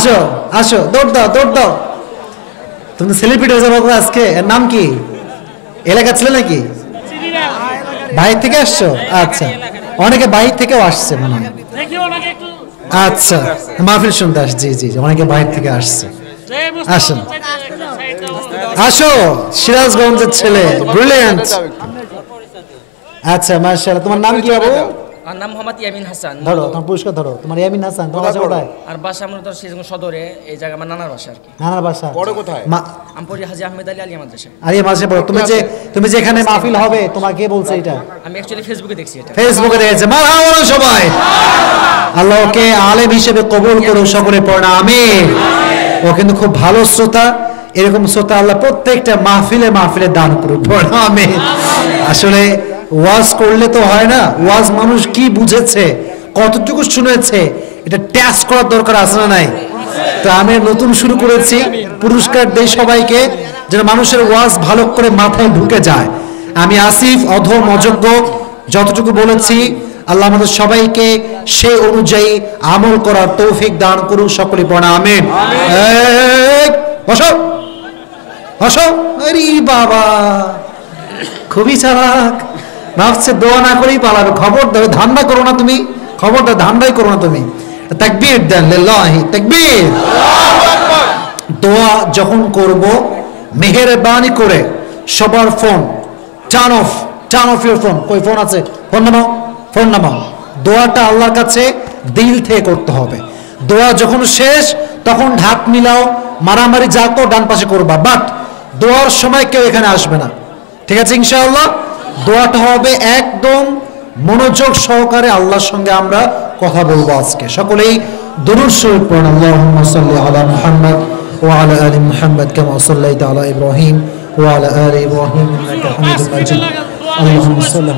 আসো আসো, দৌড় দাও দৌড় দাও। তুমি তো সেলিব্রিটি হয়ে যাবো আজকে। এর নাম কি? এলাকা ছিল নাকি? বাইরে থেকে আসছো? আচ্ছা, অনেকে বাইরে থেকেও আসছে মনে হয়। আচ্ছা, মাহফিল শুনতে আস। জি জি, অনেকে বাইরে থেকে আসছে। আসেন, আসো, সিরাজগঞ্জের ছেলে, ব্রিলিয়ান্ট। আচ্ছা, মাশাআল্লাহ। তোমার নাম কি বাবু? আর নাম মোহাম্মদ ইয়ামিন হাসান। ধরো তোমার পুরস্কার ধরো। তোমার ইয়ামিন হাসান, তোমার বাসা কোথায়? আর বাসা মূলত সিরাজগঞ্জ সদরে, এই জায়গা আমার নানার বাসা আর কি। নানার বাসা বড় কোথায়? আমি পড়ি হাজী আহমেদ আলী আলিয়া মাদ্রাসায়। আলিয়া মাদ্রাসায় পড়ো। তুমি যে এখানে মাহফিল হবে, তোমার কে বলছে এটা? আমি অ্যাকচুয়ালি ফেসবুকে দেখছি এটা। ফেসবুকে দেখেছে। মারহাবা সবাই। আল্লাহকে আলেম হিসেবে কবুল করুন, সকলে পড়ে না আমিন। ও কিন্তু খুব ভালো শ্রোতা। এরকম শ্রোতা আল্লাহ প্রত্যেকটা মাহফিলে মাহফিলে দান করুন, পড়ে না আমিন। আসলে ওয়াজ করলে তো হয় না, ওয়াজ মানুষ কি বুঝেছে, কতটুকু শুনেছে, এটা টেস্ট করার দরকার আছে না নাই? তো আমি নতুন শুরু করেছি, পুরস্কার দেই সবাইকে, যেন মানুষের ওয়াজ ভালো করে মাথায় ঢুকে যায়। আমি আসিফ অধম অযোগ্য, যতটুকু বলেছি আল্লাহ আমাদের সবাইকে সেই অনুযায়ী আমল করার তৌফিক দান করুন, সকলে পড়া আমিন। বসো বসো। আরে বাবা, খুবই চালাক, ভাবছে দোয়া না করেই পালাবে। খবর দেবে, ধান্দা করো না তুমি, খবর দেবে, ধান্দাই করো না তুমি। তাকবীর দেন, লিল্লাহি তাকবীর। দোয়া যখন করব, মেহেরবানি করে সবার phone turn off your phone. কই ফোন আছে? ফোন নামাও, ফোন নামাও। দোয়াটা আল্লাহর কাছে দিল থেকে করতে হবে। দোয়া যখন শেষ, তখন ঢাক মিলাও, মারামারি যা করো ডান পাশে করবা, বাট দোয়ার সময় কেউ এখানে আসবে না, ঠিক আছে ইনশাআল্লাহ? দোয়াটা হবে একদম মনোযোগ সহকারে, আল্লাহর সঙ্গে আমরা কথা বলবো আজকে। সকলেই দুরূদ শরীফ পড়ুন। আল্লাহুম্মা সাল্লি আলা মুহাম্মদ ওয়া আলা আলি মুহাম্মদ কামা সাল্লাইতা আলা ইব্রাহিম ওয়া আলা আলি ইব্রাহিম ইন্নাকা হামিদুম মাজিদ। আল্লাহুম্মা সাল্লি